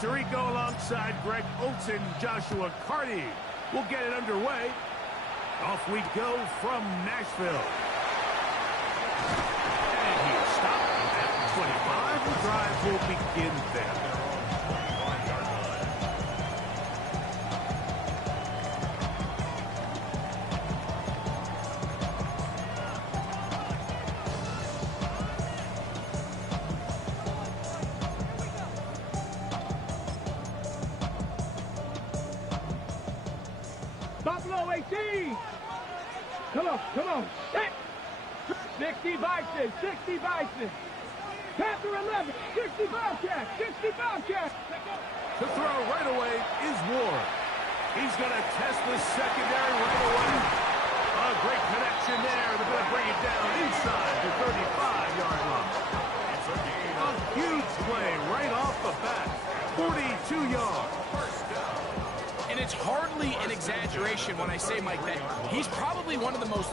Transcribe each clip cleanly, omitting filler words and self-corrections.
Tirico alongside Greg Olsen, Joshua Carty will get it underway. Off we go from Nashville. And he'll stop at 25. The drive will begin there. Buffalo 18. Come on. 60 Bison, 60 Bison. Panther 11, 60 Bobcat, 60 Bobcat. The throw right away is Ward. He's going to test the secondary right away. A great connection there. They're going to bring it down inside the 35-yard line. A huge play right off the bat. 42 yards. And it's hardly an exaggeration when I say, Mike, that he's probably one of the most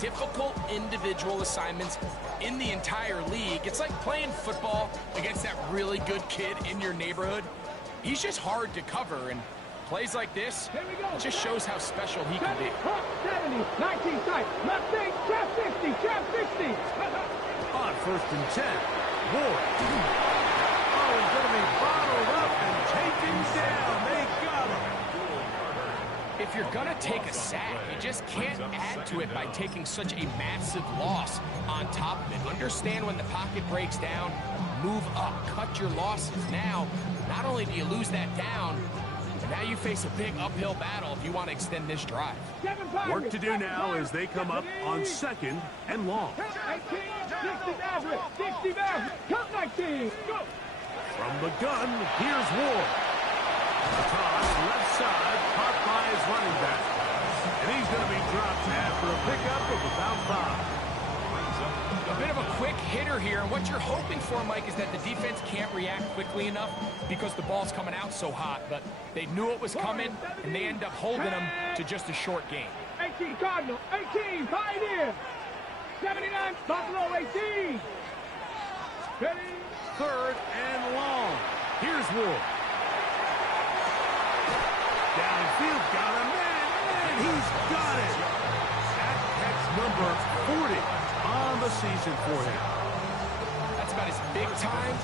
difficult individual assignments in the entire league. It's like playing football against that really good kid in your neighborhood. He's just hard to cover, and plays like this, it just shows how special he can be. 70, 19 tight, left eight, trap 60, trap 60. On 1st and 10, Ward. Oh, he's going to be bottled up and taken down. They got him. If you're going to take a sack, you just can't add to it by taking such a massive loss on top of it. Understand when the pocket breaks down, move up, cut your losses. Now, not only do you lose that down, but now you face a big uphill battle if you want to extend this drive. Work to do now as they come up on 2nd and long. 18, 60 Maverick, 60 Maverick, cut 19, go. From the gun, here's Ward. Across left side, caught by his running back. And he's going to be dropped after a pickup of about 5. A bit of a quick hitter here, and what you're hoping for, Mike, is that the defense can't react quickly enough because the ball's coming out so hot, but they knew it was coming, and they end up holding them to just a short game. 18 Cardinal, 18 Pioneer, 79 Buffalo 18. Ready? 3rd and long. Here's Ward. Downfield, got a man, and he's got it. That catch number 40 on the season for him. That's about as big time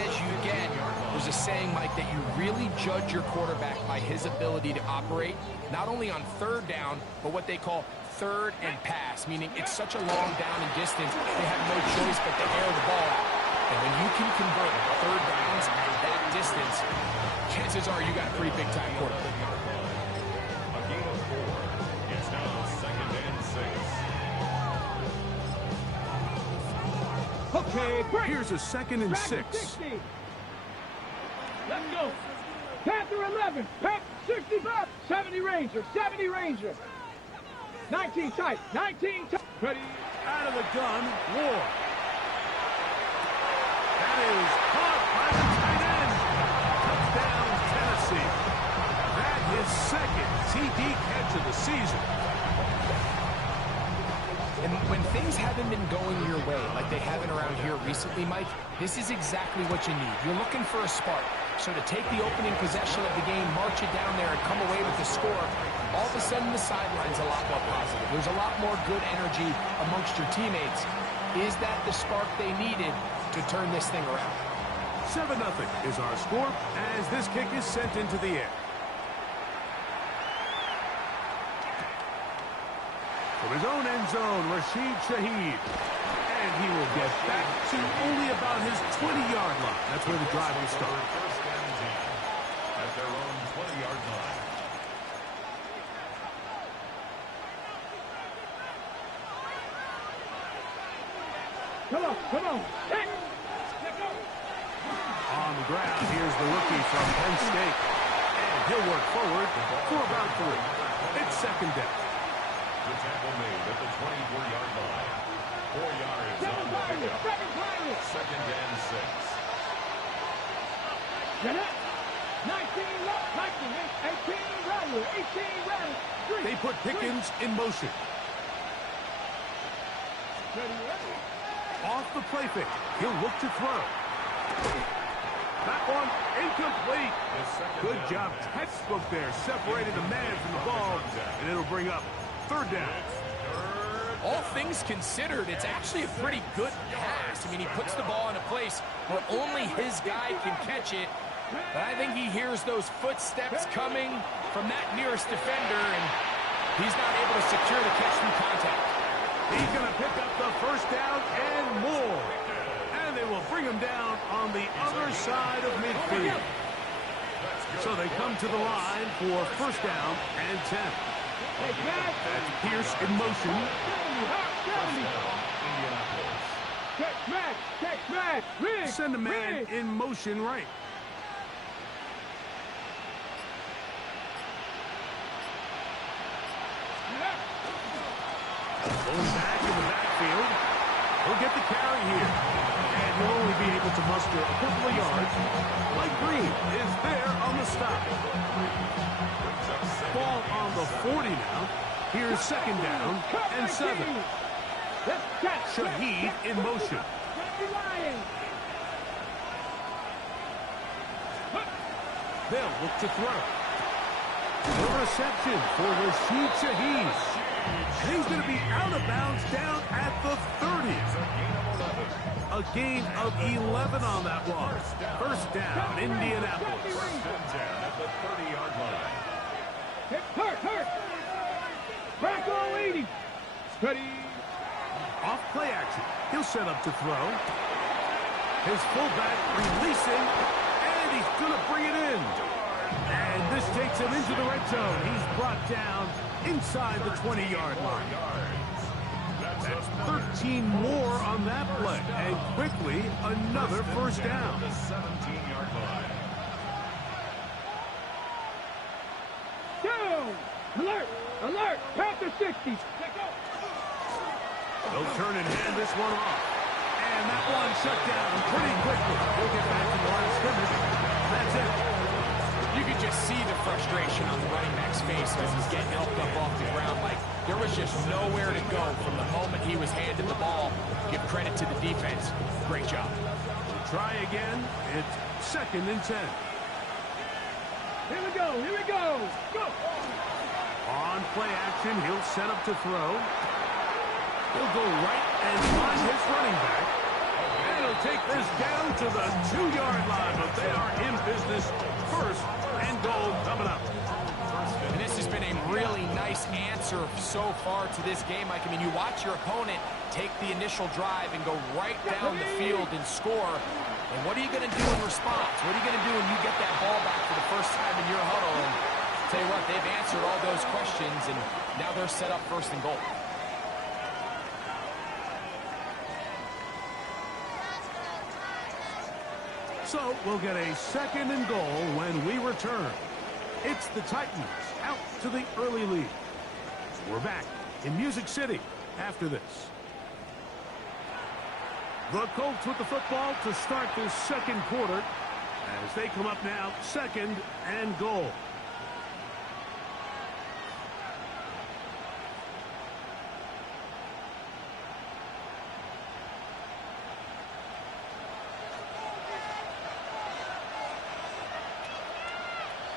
as you get. There's a saying, Mike, that you really judge your quarterback by his ability to operate, not only on 3rd down, but what they call 3rd and pass, meaning it's such a long down and distance, they have no choice but to air the ball out. And when you can convert 3rd downs at that distance, chances are you got a pretty big-time quarterback. A game of 4. It's now 2nd and 6. Okay, break. Here's a 2nd and 6. 60. Let's go. Panther 11, Panther 65, 70 Ranger, 70 Ranger. 19 tight, 19 tight. Ready? Out of the gun, Ward. That is caught by the tight end. Touchdown, Tennessee. That is 2nd TD catch of the season. And when things haven't been going your way like they haven't around here recently, Mike, this is exactly what you need. You're looking for a spark. So to take the opening possession of the game, march it down there, and come away with the score, all of a sudden the sideline's a lot more positive. There's a lot more good energy amongst your teammates. Is that the spark they needed to turn this thing around? 7-0 is our score as this kick is sent into the air. From his own end zone, Rashid Shaheed. And he will get back to only about his 20-yard line. That's where the drive will start. 1st and 10 at their own 20-yard line. Come on. Hey. On the ground, here's the rookie from Penn State. And he'll work forward for about 3. It's 2nd down. The tackle made at the 24-yard line. 4 yards on the pickup. 2nd and 6. 19 left, 18 Rattler, 18 Rattler. They put Pickens in motion. Off the play fake. He'll look to throw. That one incomplete. Good job, textbook there, separating the man from the ball, and it'll bring up third down. All things considered, it's actually a pretty good pass. I mean, he puts the ball in a place where only his guy can catch it. But I think he hears those footsteps coming from that nearest defender, and he's not able to secure the catch through contact. He's going to pick up the first down and more. And they will bring him down on the other side of midfield. So they come to the line for first down and 10. That's Pierce in motion. Send a man in motion right. Going back in the backfield. He'll get the carry here. And he'll only be able to muster a couple of yards. Mike Green is there on the stop. Ball on the 40 now. Here's second down and 7. Shaheed in motion. They'll look to throw. The reception for Rashid Shaheed. And he's going to be out of bounds down at the 30. A gain of 11 on that one. First down, Indianapolis. Down at the 30-yard line. Hurt. Back all 80. Ready. Off play action. He'll set up to throw. His fullback releasing, and he's going to bring it in. And this takes him into the red zone. He's brought down inside the 20-yard line. That's 13 more on that play. And quickly, another first down. The 17-yard line. Down. Alert. Panther 60. They'll turn and hand this one off. And that one shut down pretty quickly. He'll get back to the line of scrimmage. That's it. You could just see the frustration on the running back's face as he's getting helped up off the ground. Like, there was just nowhere to go from the moment he was handed the ball. Give credit to the defense. Great job. We'll try again. It's second and 10. Here we go. Go. On play action, he'll set up to throw. He'll go right and find his running back. And he'll take this down to the 2-yard line, but they are in business. First and goal coming up. And this has been a really nice answer so far to this game. Like, I mean, you watch your opponent take the initial drive and go right down the field and score. And what are you going to do in response? What are you going to do when you get that ball back for the first time in your huddle? And tell you what, they've answered all those questions, and now they're set up first and goal. So we'll get a second and goal when we return. It's the Titans out to the early lead. We're back in Music City after this. The Colts with the football to start this second quarter as they come up now, second and goal.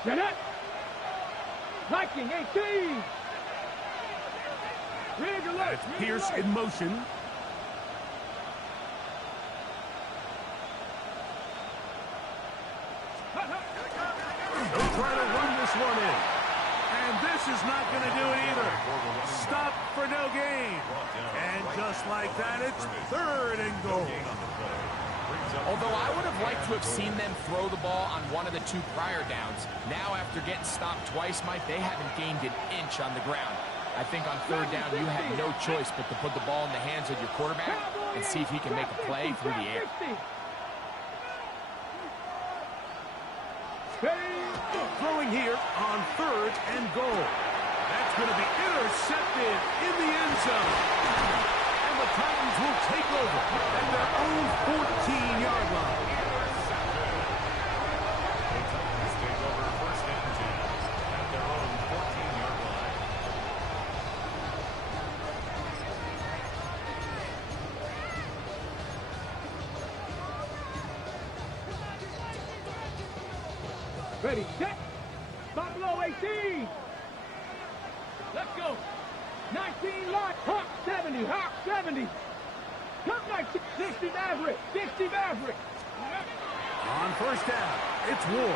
Get it. Viking 18. Rig alert. Pierce in motion. They'll try to run this one in. And this is not going to do it either. Stop for no gain. And just like that, it's third and goal. Although I would have liked to have seen them throw the ball on one of the two prior downs. Now, after getting stopped twice, Mike, they haven't gained an inch on the ground. I think on third down, you had no choice but to put the ball in the hands of your quarterback and see if he can make a play through the air. Throwing here on third and goal. That's going to be intercepted in the end zone. And the Titans will take over at their own 14-yard line. The Titans take over first and 10 at their own 14-yard line. Ready, set. Buffalo 18. Let's go. 19 line. Hawk 70. Hawk 70. Come 19. 60 Maverick. 60 Maverick. On first down, it's Ward.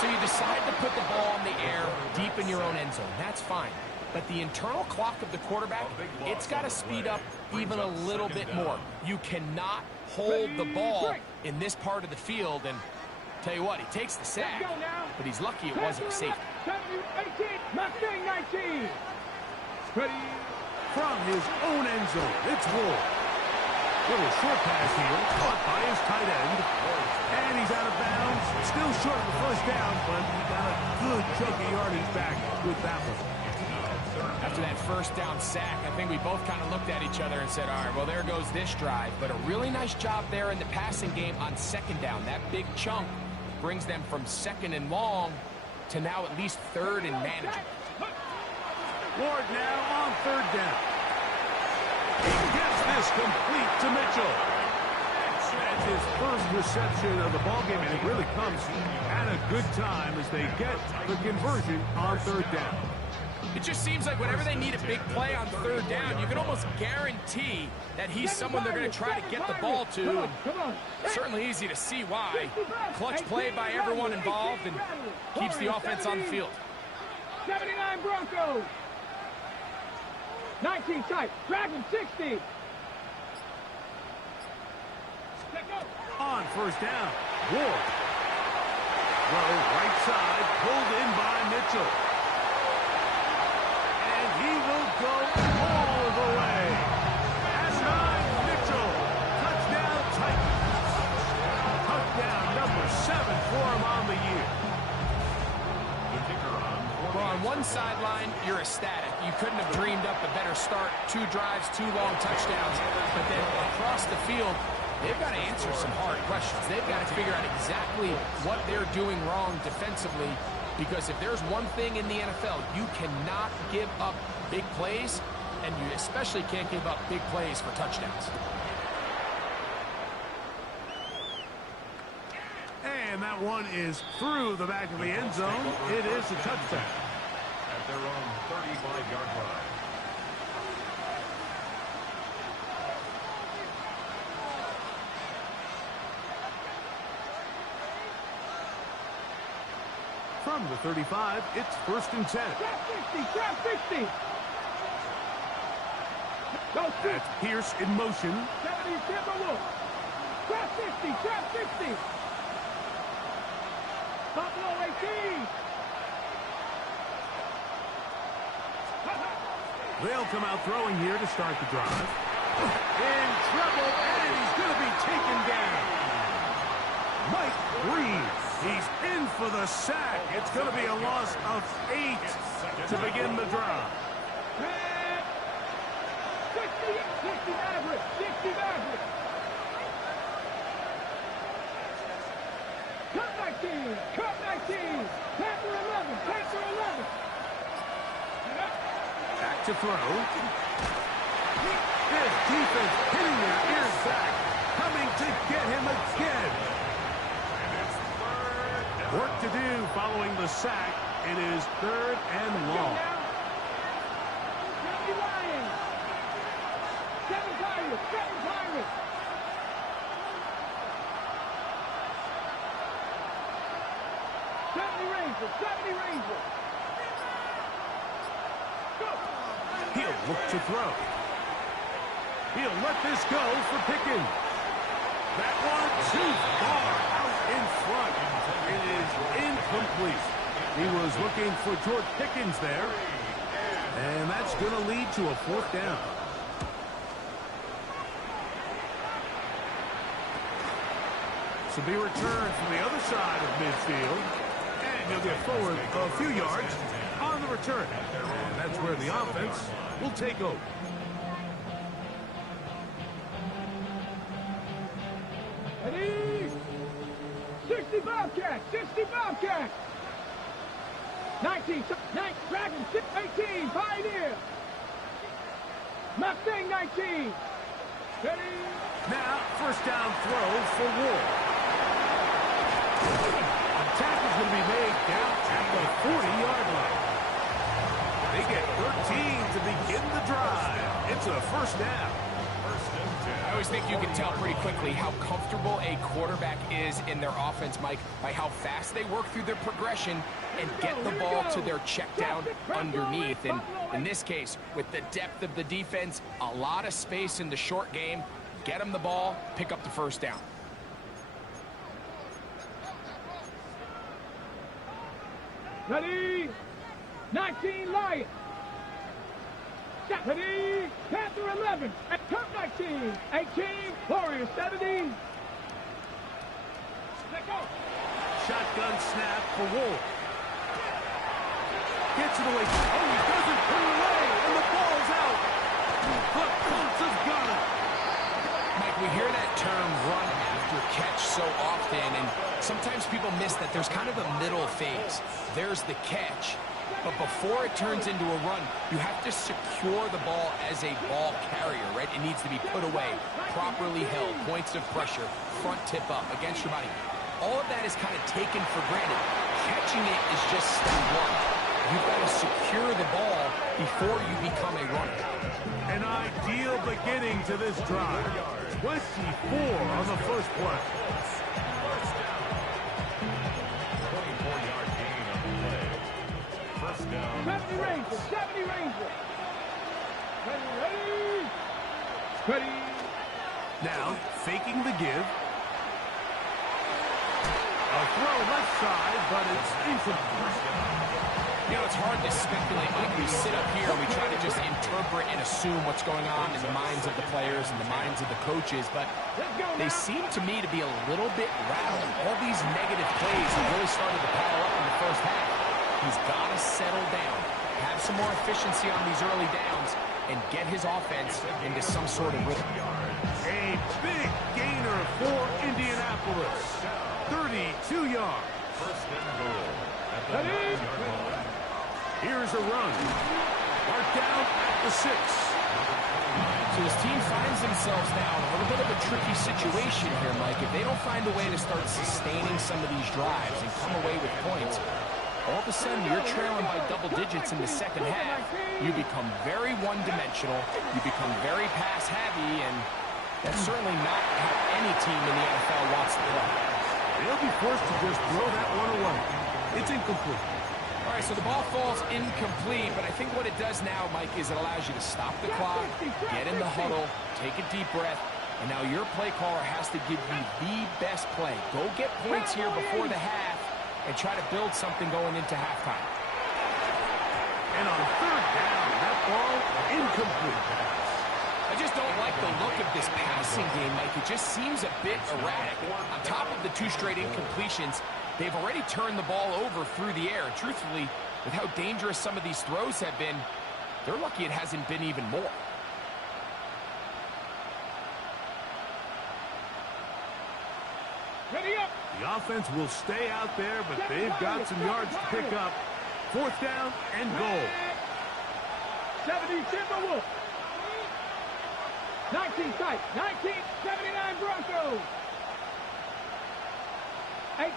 So you decide to put the ball in the air deep in your own end zone. That's fine. But the internal clock of the quarterback, it's got to speed up even a little bit more. You cannot hold the ball in this part of the field. And tell you what, he takes the sack, but he's lucky it wasn't a safety. 18, Mustang 19. Ready from his own end zone. It's Ward. Little short pass here, caught by his tight end. And he's out of bounds. Still short of the first down, but he got a good chunk of yardage back with that one. After that first down sack, I think we both kind of looked at each other and said, all right, well, there goes this drive. But a really nice job there in the passing game on second down. That big chunk brings them from second and long to now at least third and manageable. Ward now on third down. He gets this complete to Mitchell. That's his first reception of the ballgame, and it really comes at a good time as they get the conversion on third down. It just seems like whenever they need a big play on third down, you can almost guarantee that he's someone they're going to try to get the ball to. And certainly easy to see why. Clutch play by everyone involved and keeps the offense on the field. 79 Broncos. 19 tight. Dragon 60. On first down, Ward. Throw right side, pulled in by Mitchell. And he will go all the way. That's 9, Mitchell. Touchdown, Titans. Touchdown number 7 for him on the year. Well, on one sideline, you're ecstatic. You couldn't have dreamed up a better start. 2 drives, 2 long touchdowns. But then across the field, they've got to answer some hard questions. They've got to figure out exactly what they're doing wrong defensively, because if there's one thing in the NFL, you cannot give up big plays, and you especially can't give up big plays for touchdowns. And that one is through the back of the end zone. It is a touchdown. At their own 35-yard line. From the 35, it's first and 10. Trap 60. That's Pierce in motion. 70 Timberwolves. Trap 60. Buffalo 18. They'll come out throwing here to start the drive. In trouble, and he's going to be taken down. Mike Reeves. He's in for the sack. It's going to be a loss of 8 to begin the drive. 60 Maverick. 60 Maverick. Cut 19. Panther 11. Back to throw. His defense hitting their ears back. Coming to get him again. Work to do following the sack. It is third and long. 70 Lions. 7 Pirates. 70 Rangers. Go. He'll look to throw. He'll let this go for Pickens. That one too far out in front. It is incomplete. He was looking for George Pickens there. And that's going to lead to a fourth down. So be returned from the other side of midfield. And he'll get forward a few yards on the return. And that's where the offense will take over. Ready? 60 Bobcats. 60 Bobcats. 19. Dragon 18. Pioneer. Mustang 19. Ready? Now, first down throw for Ward. tackle's going to be made down at the 40-yard line. They get 13 to begin the drive. It's a first down. I always think you can tell pretty quickly how comfortable a quarterback is in their offense, Mike, by how fast they work through their progression and get the ball to their check down underneath. And in this case, with the depth of the defense, a lot of space in the short game, get them the ball, pick up the first down. Ready? 19 Lions. Ready? Panther 11. Cup 19. 18. Warriors 70. Let go. Shotgun snap for Wolf. Gets it away. Oh, he doesn't put it away, and the ball's out. The Colts have got it. Mike, we hear that term run after catch so often, and sometimes people miss that there's kind of a middle phase. There's the catch, but before it turns into a run, you have to secure the ball as a ball carrier, right? It needs to be put away, properly held, points of pressure, front tip up, against your body. All of that is kind of taken for granted. Catching it is just step one. You've got to secure the ball before you become a runner. An ideal beginning to this drive. 24 on the first play. 24-yard gain on the play. First down. 70 Rangers. 70 Rangers. Ready? Ready? Now, faking the give. A throw left side, but it's incomplete. You know, it's hard to speculate, Mike. We sit up here and we try to just interpret and assume what's going on in the minds of the players and the minds of the coaches, but they seem to me to be a little bit rattled. All these negative plays have really started to pile up in the first half. He's got to settle down, have some more efficiency on these early downs, and get his offense into some sort of rhythm. A big gainer for Indianapolis. 32 yards. First and goal at the 9-yard line. Here's a run. Marked down at the 6. So this team finds themselves now in a little bit of a tricky situation here, Mike. If they don't find a way to start sustaining some of these drives and come away with points, all of a sudden you're trailing by double digits in the second half. You become very one-dimensional. You become very pass-heavy, and that's certainly not how any team in the NFL wants to play. They'll be forced to just throw that one away. It's incomplete. All right, so the ball falls incomplete, but I think what it does now, Mike, is it allows you to stop the clock, get in the huddle, take a deep breath, and now your play caller has to give you the best play. Go get points here before the half and try to build something going into halftime. And on third down, that ball incomplete. I just don't like the look of this passing game, Mike. It just seems a bit erratic. On top of the 2 straight incompletions, they've already turned the ball over through the air. Truthfully, with how dangerous some of these throws have been, they're lucky it hasn't been even more. Ready up. The offense will stay out there, but they've got some yards to pick up. Fourth down and goal. 70 Timberwolves. 19 tight. 1979 Broncos. 8.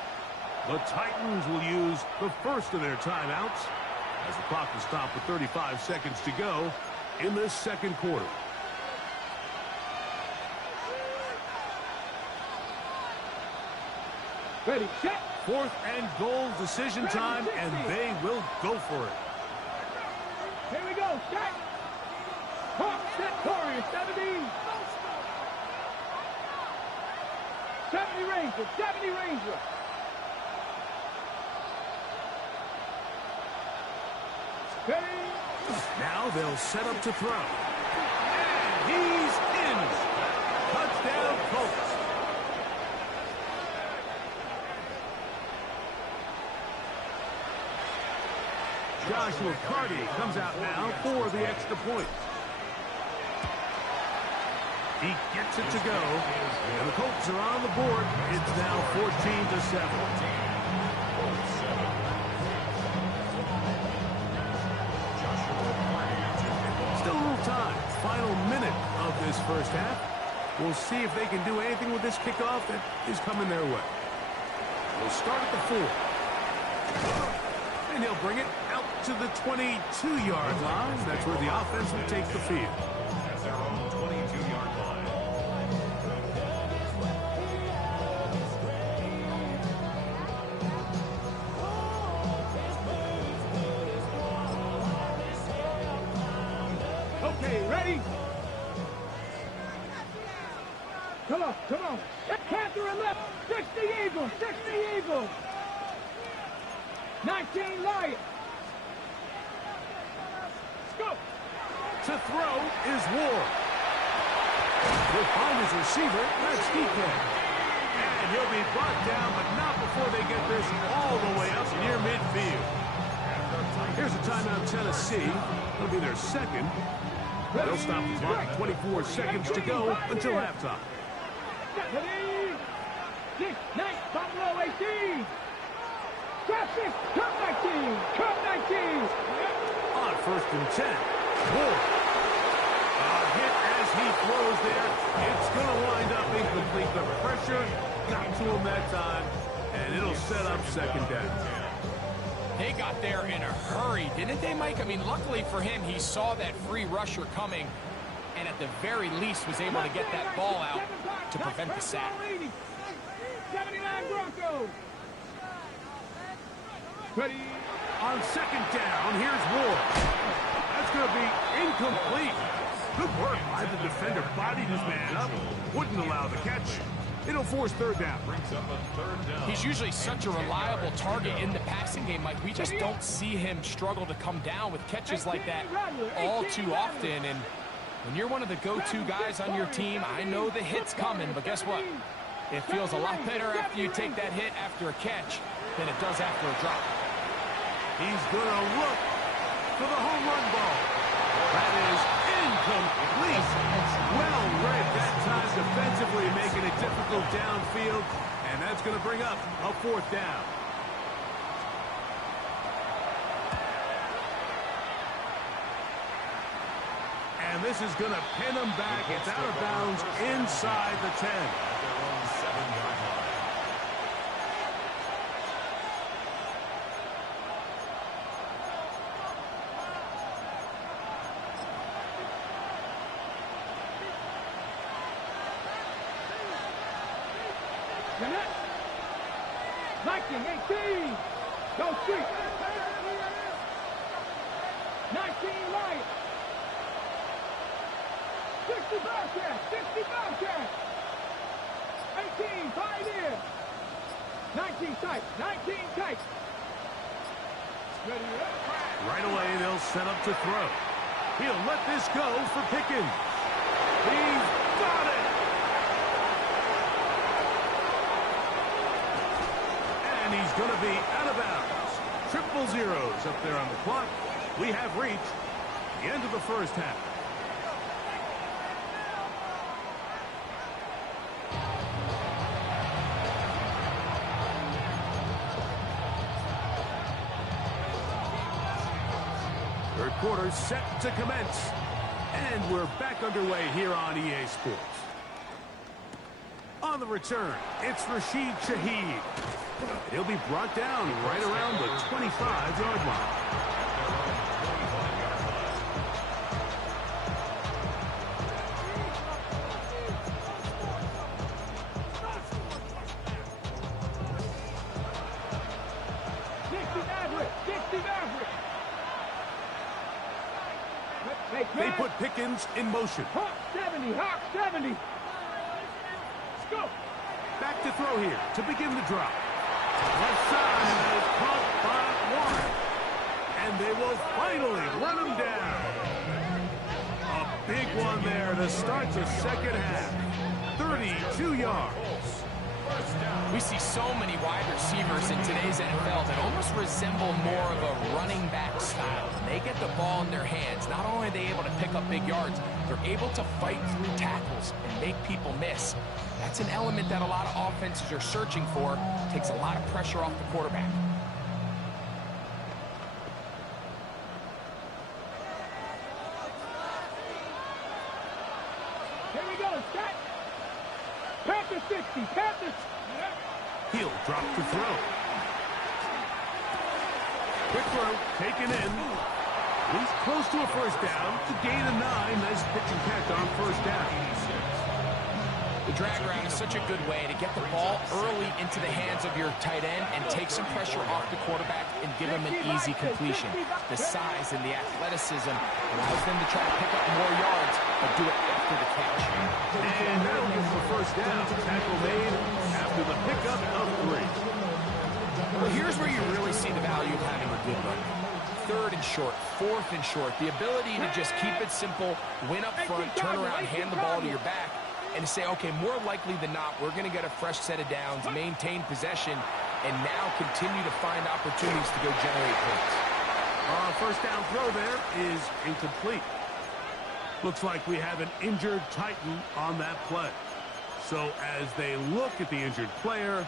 The Titans will use the first of their timeouts as the clock will stop with 35 seconds to go in this second quarter. Ready, set. Fourth and goal, decision time, and they will go for it. Here we go, set. Hawk, set, Warriors, 70. 70 Rangers, 70 Rangers. Ready. Now they'll set up to throw. And he's in. Touchdown, Colts. Joshua Carty comes out now for the extra point. He gets it to go, and the Colts are on the board. It's now 14-7. Still a little time. Final minute of this first half. We'll see if they can do anything with this kickoff that is coming their way. We'll start at the 4. And he'll bring it out to the 22-yard line. That's where the offense will take the field. At their own 22-yard line. Okay, ready? Come on, come on. Panther and left. 60 Eagles, 60 Eagles. 19 Lions. Let's go. To throw is Ward. He'll find his receiver. That's DK. And he'll be brought down, but not before they get this all the way up near midfield. Here's a timeout, Tennessee. It'll be their second. They'll stop the clock. 24 seconds to go until halftime. Buffalo 18. Traffic. Cup 19. Cup 19. On 1st and 10. Ward. A hit as he throws there. It's going to wind up incomplete. The pressure got to him that time, and it'll set up second down. They got there in a hurry, didn't they, Mike? I mean, luckily for him, he saw that free rusher coming, and at the very least was able to get that ball out to prevent the sack. 79 Broncos. Ready? On second down, here's Ward. That's going to be incomplete. Good work by the defender. Bodied his man up. Wouldn't allow the catch. It'll force third down. Brings up a third down. He's usually such a reliable target in the passing game, Mike. We just don't see him struggle to come down with catches like that all too often. And when you're one of the go-to guys on your team, I know the hit's coming, but guess what? It feels a lot better after you take that hit after a catch than it does after a drop. He's going to look for the home run ball. That is incomplete. Well read that time defensively, making it difficult downfield, and that's going to bring up a fourth down. And this is going to pin them back. It's out of bounds inside the 10. At their own 7-yard line. Viking 18. Go street. 19 Lions. 60 Bobcats. 60 Bobcats. 18 Pioneer. 19 Titans. 19 Titans. Ready up. Right away, they'll set up to throw. He'll let this go for Pickens. He's got it. And he's going to be out of bounds. Triple zeros up there on the clock. We have reached the end of the first half. Third quarter set to commence. And we're back underway here on EA Sports. On the return, it's Rashid Shaheed. He'll be brought down right around the 25-yard line. They put Pickens in motion. Hawk 70, Hawk 70. Let's go. Back to throw here to begin the drop. Left side is caught by Warren. And they will finally run him down. A big one there to start the second half. 32 yards. We see so many wide receivers in today's NFL that almost resemble more of a running back style. When they get the ball in their hands, not only are they able to pick up big yards, they're able to fight through tackles and make people miss. That's an element that a lot of offenses are searching for. Takes a lot of pressure off the quarterback. Here we go, Scott. Panthers 60, Panthers. He'll drop to throw. Quick throw, taken in. He's close to a first down. To gain a 9. Nice pitch and catch on first down. The drag around is such a good way to get the ball early into the hands of your tight end and take some pressure off the quarterback and give him an easy completion. The size and the athleticism allows them to try to pick up more yards, but do it after the catch. And that'll give him a first down. Tackle made after the pickup of 3. Well, here's where you really see the value of having a good run. 3rd and short, 4th and short. The ability to just keep it simple, win up front, turn around, hand the ball to your back, and say, okay, more likely than not, we're going to get a fresh set of downs, maintain possession, and now continue to find opportunities to go generate points. First down throw there is incomplete. Looks like we have an injured Titan on that play. So as they look at the injured player,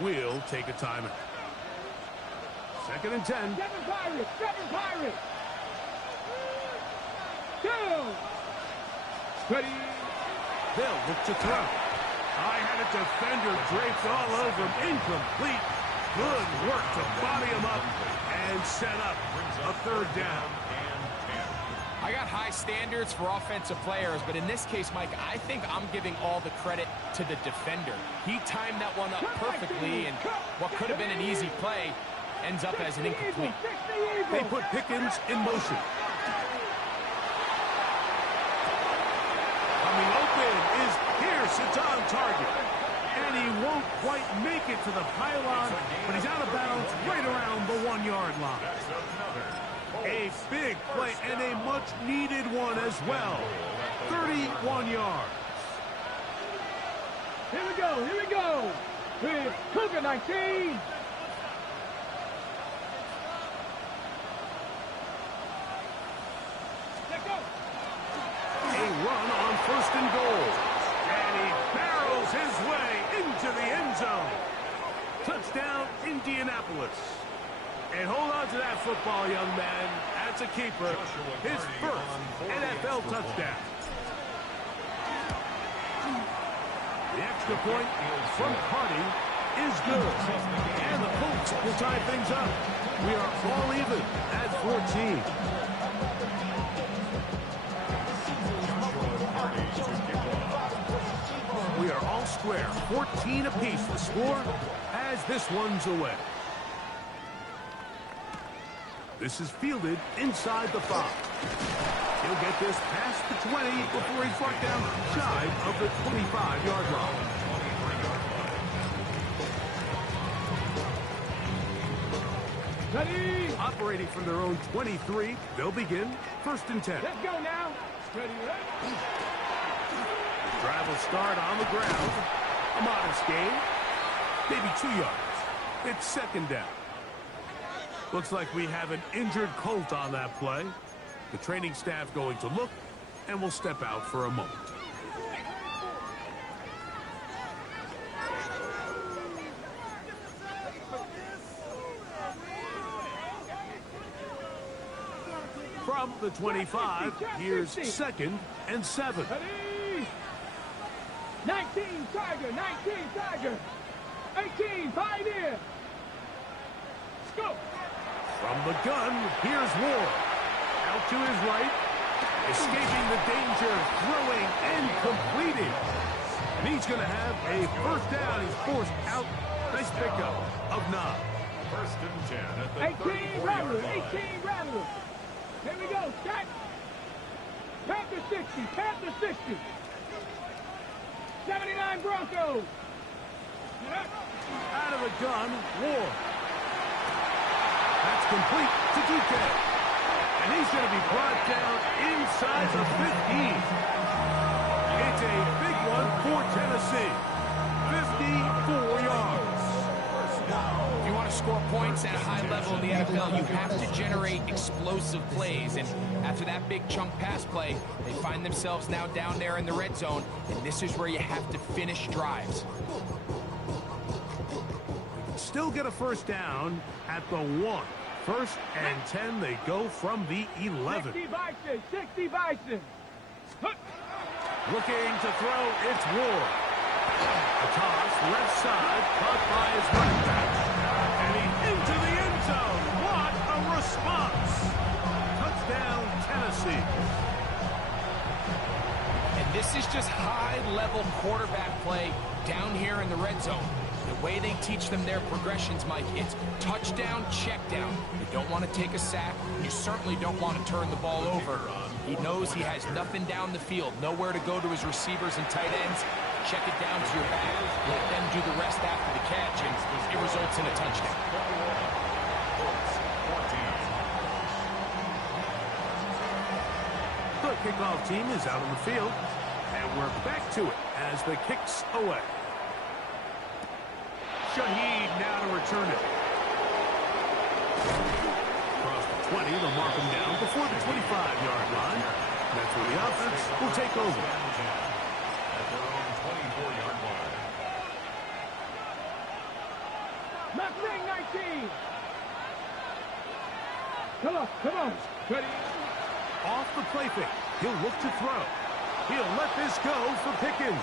we'll take a timeout. 2nd and 10. 7 Pirates! 7 Pirates! Go! Ready? They'll look to throw. I had a defender draped all over him. Incomplete. Good work to body him up and set up a 3rd down. I got high standards for offensive players, but in this case, Mike, I think I'm giving all the credit to the defender. He timed that one up perfectly, and what could have been an easy play ends up as an incomplete. They put Pickens in motion. Coming open is Pierce. It's on target. And he won't quite make it to the pylon, but he's out of bounds right around the 1-yard line. A big play and a much-needed one as well. 31 yards. Here we go, here we go. With Cougar 19. Let's go. A run on 1st and goal. And he barrels his way into the end zone. Touchdown, Indianapolis. And hold on to that football, young man. That's a keeper. His first NFL touchdown. The extra point from Harding is good. And the Colts will tie things up. We are all even at 14. We are all square. 14 apiece the score as this one's away. This is fielded inside the 5. He'll get this past the 20 before he's brought down shy of the 25-yard line. Ready? Operating from their own 23, they'll begin 1st and 10. Let's go now. Ready, ready. Drive will start on the ground. A modest gain. Maybe 2 yards. It's 2nd down. Looks like we have an injured Colt on that play. The training staff going to look, and will step out for a moment. From the 25, here's 2nd and 7. Ready? 19 Tiger, 19 Tiger. 18 Pioneer. Let's go. From the gun, here's Ward. Out to his right. Escaping the danger, throwing and completing. And he's going to have a 1st down. He's forced out. Nice pickup of 9. 1st and 10 at the 18 34-yard Rattler, line. 18 Rattler. Here we go, set. Panther 60, Panther 60. 79 Broncos. Out of the gun, Ward. That's complete to DK. And he's going to be brought down inside the 15. It's a big one for Tennessee. 54 yards. If you want to score points at a high level in the NFL, you have to generate explosive plays. And after that big chunk pass play, they find themselves now down there in the red zone. And this is where you have to finish drives. Still get a 1st down at the 1. 1st and 10, they go from the 11. 60 Bison, 60 Bison. Looking to throw, it's Ward. A toss, left side, caught by his running back. And he's into the end zone. What This is just high-level quarterback play down here in the red zone. The way they teach them their progressions, Mike, it's touchdown, check down. You don't want to take a sack. You certainly don't want to turn the ball over. He knows he has nothing down the field, nowhere to go to his receivers and tight ends. Check it down to your back. Let them do the rest after the catch, and it results in a touchdown. The kickoff team is out on the field, and we're back to it as the kick's away. Shaheed now to return it. Across the 20, they'll mark him down before the 25-yard line. That's where the offense will take over. At their own 24-yard line. Mustang 19. Come on. Ready? Off the play fake, he'll look to throw. He'll let this go for Pickens.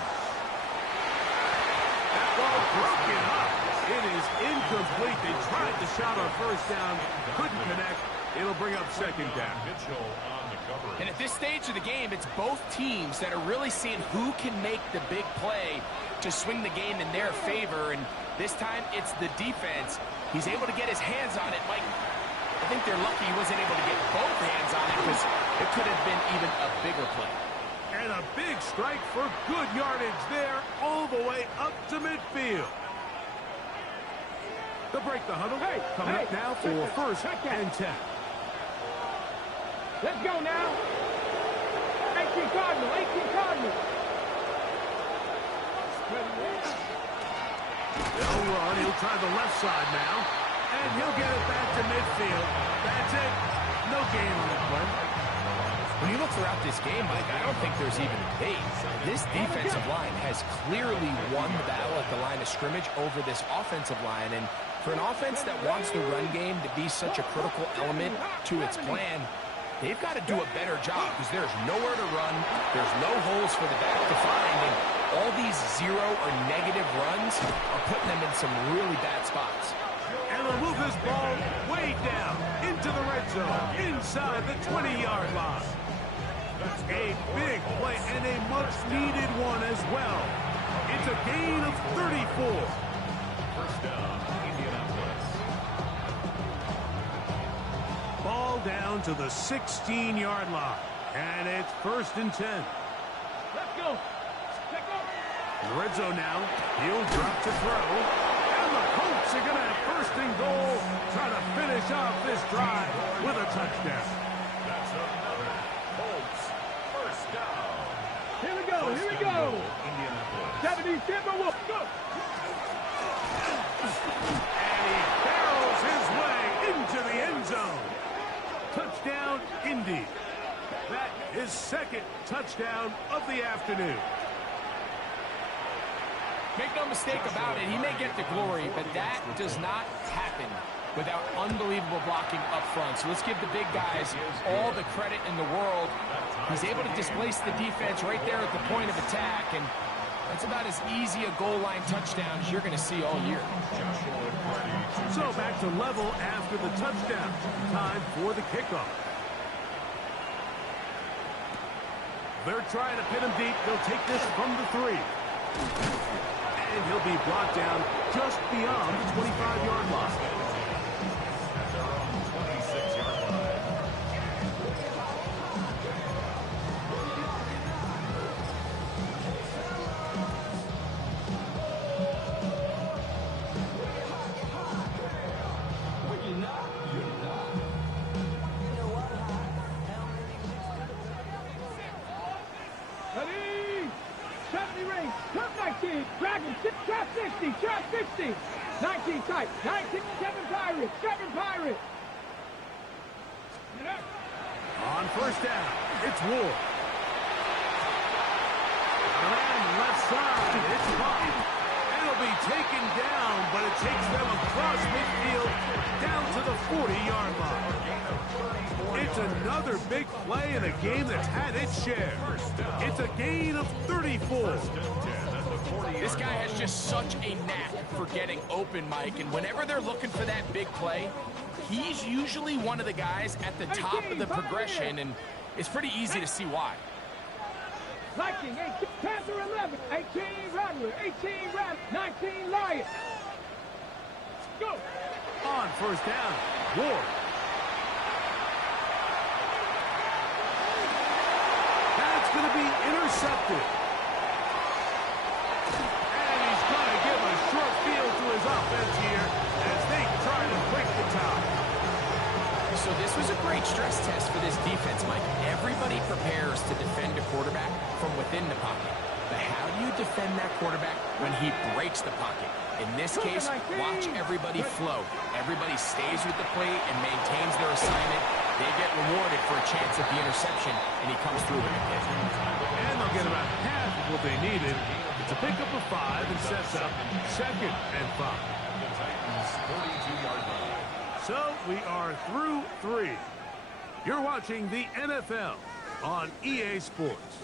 That ball broken up. It is incomplete. They tried the shot on first down, couldn't connect. It'll bring up second down. Mitchell on the cover. And at this stage of the game, it's both teams that are really seeing who can make the big play to swing the game in their favor. And this time, it's the defense. He's able to get his hands on it. Mike, I think they're lucky he wasn't able to get both hands on it because it could have been even a bigger play. And a big strike for good yardage there all the way up to midfield. They'll break the huddle. Coming up now for first and 10. Let's go now. 18 Cardinals. They'll run. He'll try the left side now. And he'll get it back to midfield. That's it. No gain on the play. When you look throughout this game, Mike, I don't think there's even a debate. This defensive line has clearly won the battle at the line of scrimmage over this offensive line. And for an offense that wants the run game to be such a critical element to its plan, they've got to do a better job because there's nowhere to run. There's no holes for the back to find. And all these zero or negative runs are putting them in some really bad spots. And they'll move this ball way down into the red zone, inside the 20-yard line. A big play and a much-needed one as well. It's a gain of 34. First down, Indianapolis. Ball down to the 16-yard line. And it's first and 10. Let's go. In the red zone now. He'll drop to throw. And the Colts are going to have first and goal. Try to finish off this drive with a touchdown. That's another Colts first down. Here we go. Indianapolis. 70 Timberwolves. Go. And he barrels his way into the end zone. Touchdown, Indy. That is second touchdown of the afternoon. Make no mistake about it, he may get the glory, but that does not happen without unbelievable blocking up front. So let's give the big guys all the credit in the world. He's able to displace the defense right there at the point of attack, and that's about as easy a goal line touchdown as you're going to see all year. So back to level after the touchdown. Time for the kickoff. They're trying to pin him deep. They'll take this from the 3. And he'll be brought down just beyond the 25-yard line. At their own 26-yard line. Ready? 70 rings. Top 19. Dragon. Trap 60. Trap 60. 19 tight. 19. 7 Pirates. 7 Pirates. On first down, it's Ward. And left side, it's Bobby. It'll be taken down, but it takes them across midfield down to the 40-yard line. It's another big play in a game that's had its share. It's a gain of 34. This guy has just such a knack for getting open, Mike, and whenever they're looking for that big play, he's usually one of the guys at the top of the progression, and it's pretty easy to see why. Lightning, 18. Panther 11. 18 Rattler. 18 Rattler. 19 Lion. Go. On first down, Ward. That's going to be intercepted. And he's going to give a short field to his offense here as they try to break the tie. So this was a great stress test for this defense, Mike. Everybody prepares to defend a quarterback from within the pocket. But how do you defend that quarterback when he breaks the pocket? In this case, watch everybody flow. Everybody stays with the plate and maintains their assignment. They get rewarded for a chance at the interception, and he comes through with it. And they'll get about half of what they needed. It's a pickup of 5 and sets up 2nd and 5. The Titans' 42-yard line. So we are through 3. You're watching the NFL on EA Sports.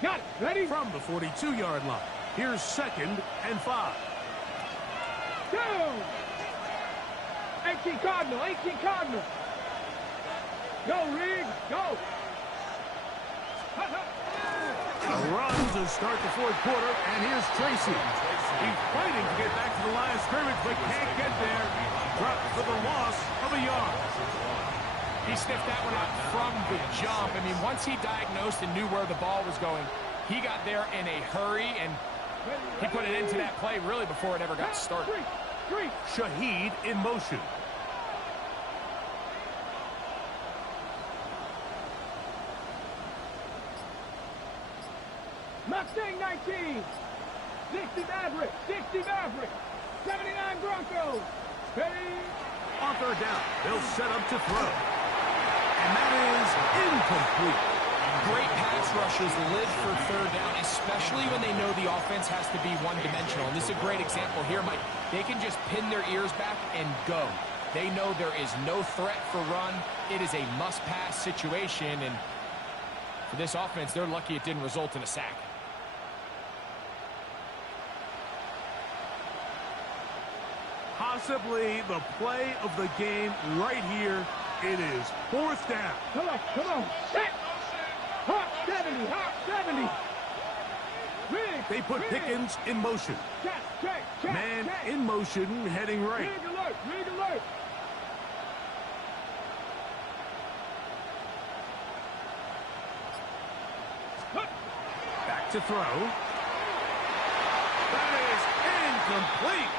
Got it. Ready? From the 42-yard line, here's 2nd and 5. Go. 18 Cardinal. 18 Cardinal. Go, Riggs. Go. A run to start the 4th quarter, and here's Tracy. He's fighting to get back to the line of scrimmage, but can't get there. Dropped for the loss of a yard. He sniffed that one out from the jump. I mean, once he diagnosed and knew where the ball was going, he got there in a hurry, and he put it into that play really before it ever got started. Shaheed in motion. Mustang 19. 60 Maverick. 60 Maverick. 79 Broncos. Ready? On 3rd down, they'll set up to throw. And that is incomplete. Great pass rushers live for 3rd down, especially when they know the offense has to be one-dimensional. And this is a great example here, Mike. They can just pin their ears back and go. They know there is no threat for run. It is a must-pass situation. And for this offense, they're lucky it didn't result in a sack. Possibly the play of the game right here. It is 4th down. Come on, come on. Set. Hawk 70, Hawk 70. Riggs, They put Riggs. Pickens in motion. Check. Man in motion, heading right. Rig alert, rig alert. Back to throw. That is incomplete.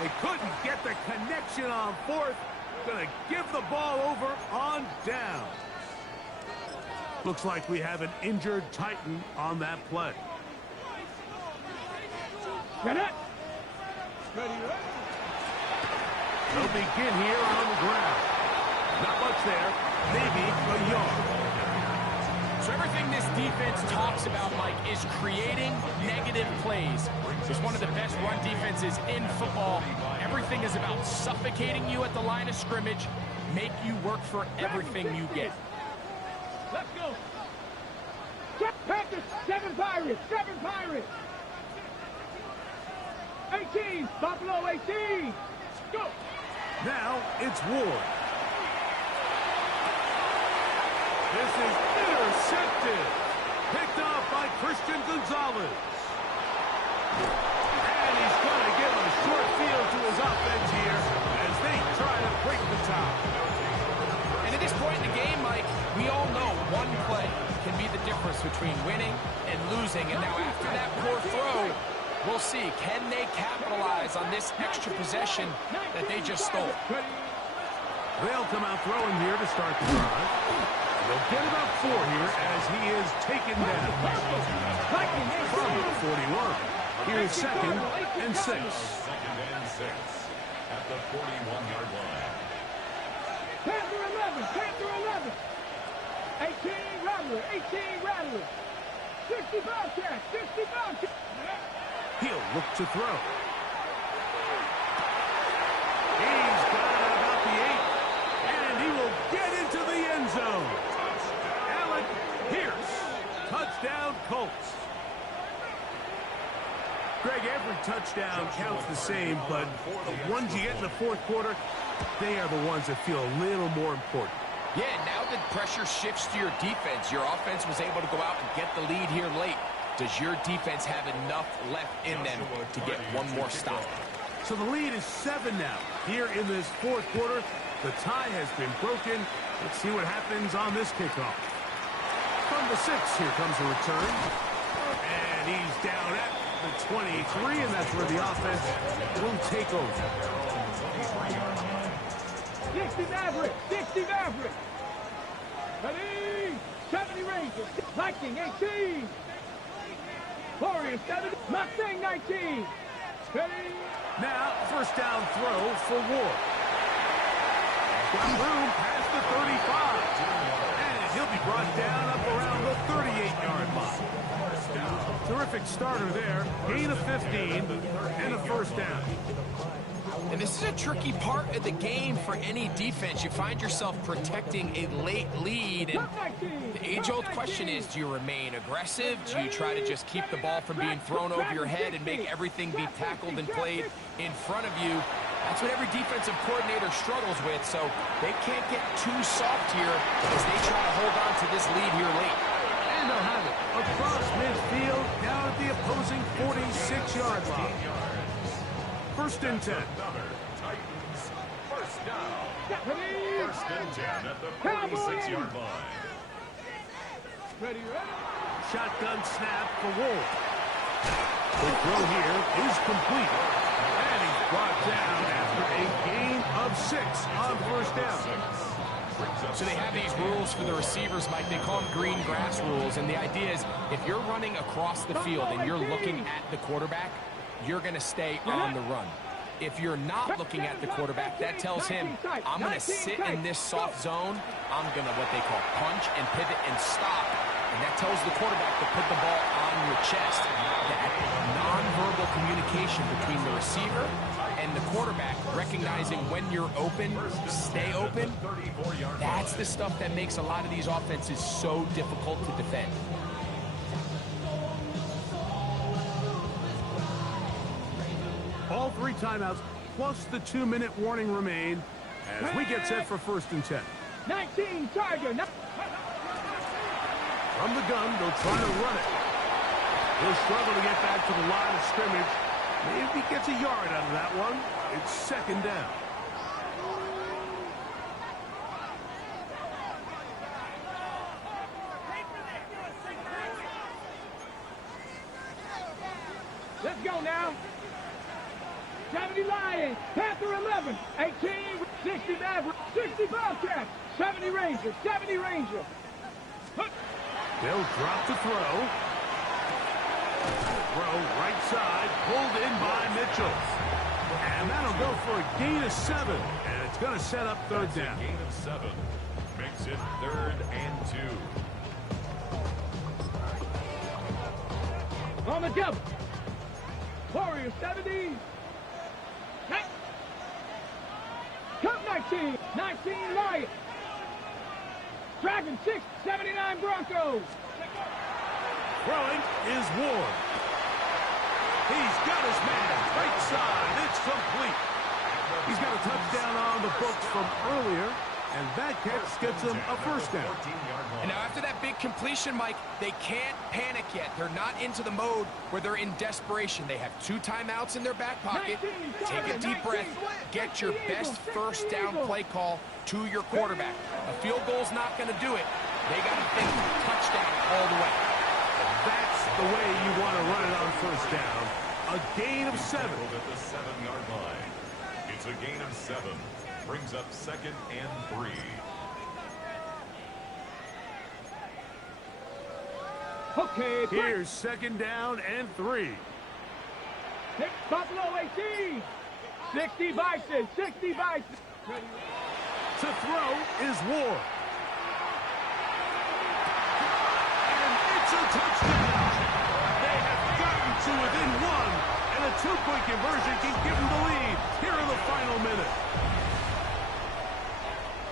They couldn't get the connection on 4th. Gonna give the ball over on down. Looks like we have an injured Titan on that play. Get it. Ready, They'll begin here on the ground. Not much there. Maybe a yard. So everything this defense talks about, Mike, is creating negative plays. It's one of the best run defenses in football. Everything is about suffocating you at the line of scrimmage, make you work for everything you get. Let's go. Panthers, 7 Pirates, 7 Pirates. 18, Buffalo 18. Go. Now it's Ward. This is intercepted. Picked off by Christian Gonzalez. And he's going to give a short field to his offense here as they try to break the tie. And at this point in the game, Mike, we all know one play can be the difference between winning and losing. And now after that poor throw, we'll see, can they capitalize on this extra possession that they just stole? They'll come out throwing here to start the drive. They'll get about 4 here as he is taken down. From the 41. Here's 2nd and 6. 2nd and 6 at the 41-yard line. Panther 11, Panther 11. 18 Rattler, 18 Rattler. 60 Bobcat, 60 Bobcat. He'll look to throw. He's got it at about the 8. And he will get into the end zone. Alec Pierce. Touchdown, touchdown counts the same, but the ones you get in the fourth quarter, they are the ones that feel a little more important. Yeah, now the pressure shifts to your defense. Your offense was able to go out and get the lead here late. Does your defense have enough left in them to get one more stop? So the lead is 7 now. Here in this fourth quarter, the tie has been broken. Let's see what happens on this kickoff. From the 6, here comes a return. And he's down at the 23, and that's where the offense will take over. 60 Maverick, 60 Maverick. Ready, 70 Rangers, Viking 18. Warriors 70, Mustang 19. Ready. Now, first down throw for Ward. Got room past the 35. And he'll be brought down up around the 38-yard line. Terrific starter there. Gain of 15 and a first down. And this is a tricky part of the game for any defense. You find yourself protecting a late lead. And the age-old question is, do you remain aggressive? Do you try to just keep the ball from being thrown over your head and make everything be tackled and played in front of you? That's what every defensive coordinator struggles with, so they can't get too soft here as they try to hold on to this lead here late. And they'll have it across midfield, down at the opposing 46-yard line. First and 10. First down. First and 10 at the 46-yard line. Ready, ready. Shotgun snap for Wolf. The throw here is complete. And he's brought down after a gain of 6 on first down. So they have these rules for the receivers, Mike. They call them green grass rules. And the idea is if you're running across the field and you're looking at the quarterback, you're going to stay on the run. If you're not looking at the quarterback, that tells him, I'm going to sit in this soft zone. I'm going to what they call punch and pivot and stop. And that tells the quarterback to put the ball on your chest. That nonverbal communication between the receiver and the quarterback, recognizing when you're open, stay open, that's the stuff that makes a lot of these offenses so difficult to defend. All 3 timeouts, plus the 2-minute warning remain as we get set for first and 10. 19 Tiger. From the gun, they'll try to run it. He'll struggle to get back to the line of scrimmage. Maybe he gets a yard out of that one. It's second down. Let's go now. 70 Lions, Panther 11, 18, 60 Maverick, 60 Bobcats, 70 Rangers, 70 Rangers. They'll drop the throw. Throw right side, pulled in by Mitchell. And that'll go for a gain of 7. And it's going to set up third down. Gain of 7. Makes it 3rd and 2. On the double. Warriors 70. Cup 19, 19 Lions. Dragon 6, 79 Broncos. Throwing is Ward. He's got his man right side. It's complete. He's got a touchdown on the books from earlier, and that catch gets him a first down. And now after that big completion, Mike, they can't panic yet. They're not into the mode where they're in desperation. They have 2 timeouts in their back pocket. Take a deep breath. Get your best first down play call to your quarterback. A field goal's not going to do it. They got to think touchdown all the way. That's the way you want to run it on first down. A gain of 7. At the 7-yard line. It's a gain of 7. Brings up 2nd and 3. Okay, Here's second down and 3. Buffalo 18. 60 Bison, 60 Bison. To throw is Ward. And it's a touchdown. They have gotten to within 1, and a 2-point conversion can give them the lead here in the final minute.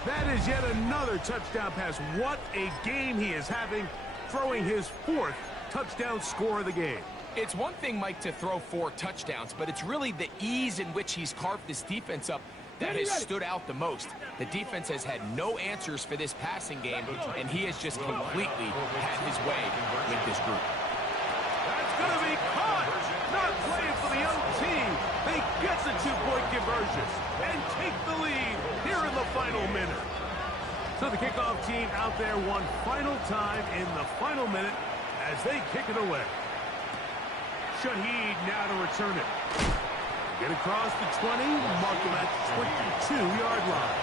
That is yet another touchdown pass. What a game he is having, throwing his 4th touchdown score of the game. It's one thing, Mike, to throw 4 touchdowns, but it's really the ease in which he's carved this defense up that has stood out the most. The defense has had no answers for this passing game, and he has just completely had his way with this group. That's going to be caught. Not playing for the young team. They get the 2-point conversion and take the lead here in the final minute. So the kickoff team out there one final time in the final minute as they kick it away. Shaheed now to return it. Get across the 20, mark him at the 22-yard line.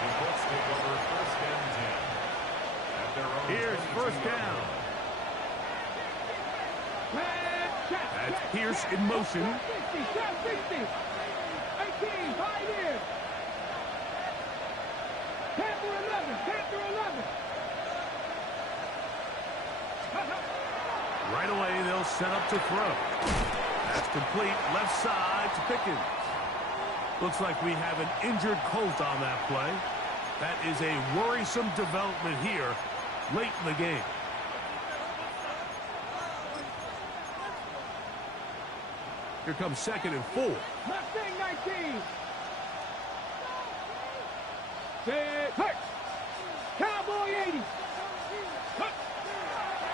The Colts take over 1st and 10. At their own Here's 1st down. That's Pierce in motion. 60, 18, 5 here. 10 for 11, 10 for 11. Right away, they'll set up to throw. That's complete, left side to Pickens. Looks like we have an injured Colt on that play. That is a worrisome development here late in the game. Here comes 2nd and 4. Mustang 19. Hurt. Cowboy 80.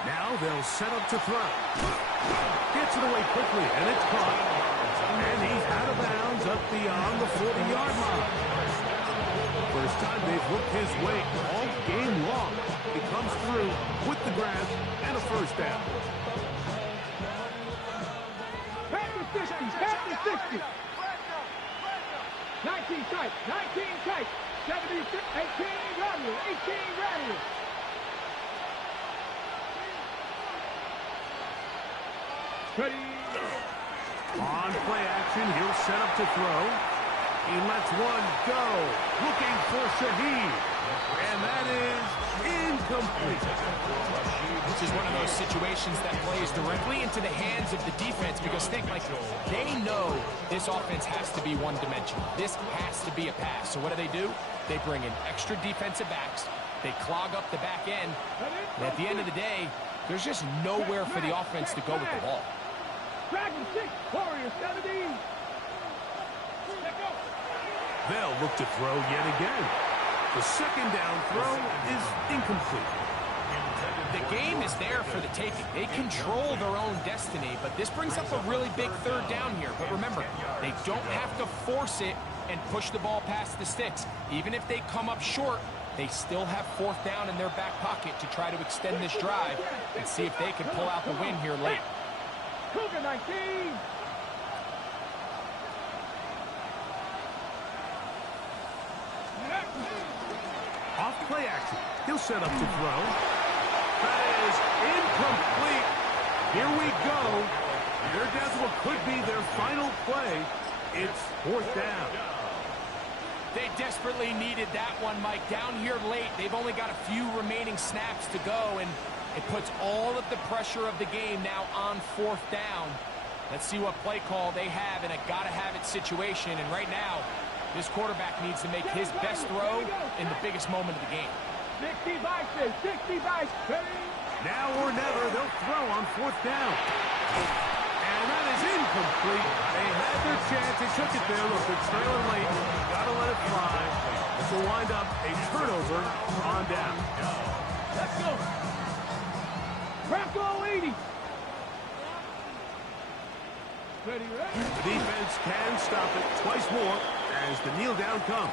Now they'll set up to throw. Gets it away quickly, and it's caught. And he's out of bounds up beyond the 40-yard line. First time they've looked his way all game long. He comes through with the grab and a 1st down. Back to 60, back to 60. 19 tight, 19 tight. 76, 18 Rattler, 18 Rattler. Ready. On play action, he'll set up to throw. He lets one go. Looking for Shaheed. And that is incomplete. This is one of those situations that plays directly into the hands of the defense because think like they know this offense has to be one-dimensional. This has to be a pass. So what do? They bring in extra defensive backs. They clog up the back end. And at the end of the day, there's just nowhere for the offense to go with the ball. Dragon 6, Warrior 17. They'll look to throw yet again. The 2nd down throw is incomplete. The game is there for the taking. They control their own destiny, but this brings up a really big 3rd down here. But remember, they don't have to force it and push the ball past the sticks. Even if they come up short, they still have 4th down in their back pocket to try to extend this drive and see if they can pull out the win here late. Cougar 19. Off play action. He'll set up to throw. That is incomplete. Here we go. They're down to what could be their final play. It's 4th down. They desperately needed that one, Mike. Down here late, they've only got a few remaining snaps to go, and it puts all of the pressure of the game now on 4th down. Let's see what play call they have in a gotta-have-it situation. And right now, this quarterback needs to make his best throw in the biggest moment of the game. 60 vices, 60 vices. Now or never, they'll throw on 4th down. And that is incomplete. They had their chance. They took it there. Look, they're trailing late. Gotta let it fly. This will wind up a turnover on down. Let's go. Bronco 80. Ready. The defense can stop it twice more as the kneel down comes.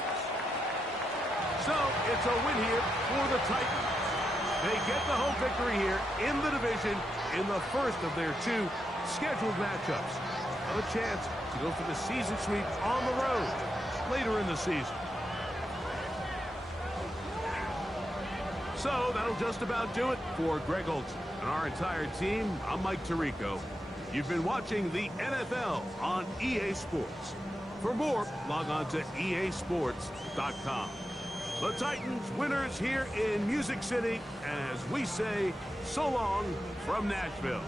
So it's a win here for the Titans. They get the home victory here in the division in the first of their 2 scheduled matchups. A chance to go for the season sweep on the road later in the season. So that'll just about do it for Greg Olsen and our entire team. I'm Mike Tirico. You've been watching the NFL on EA Sports. For more, log on to easports.com. The Titans winners here in Music City as we say so long from Nashville.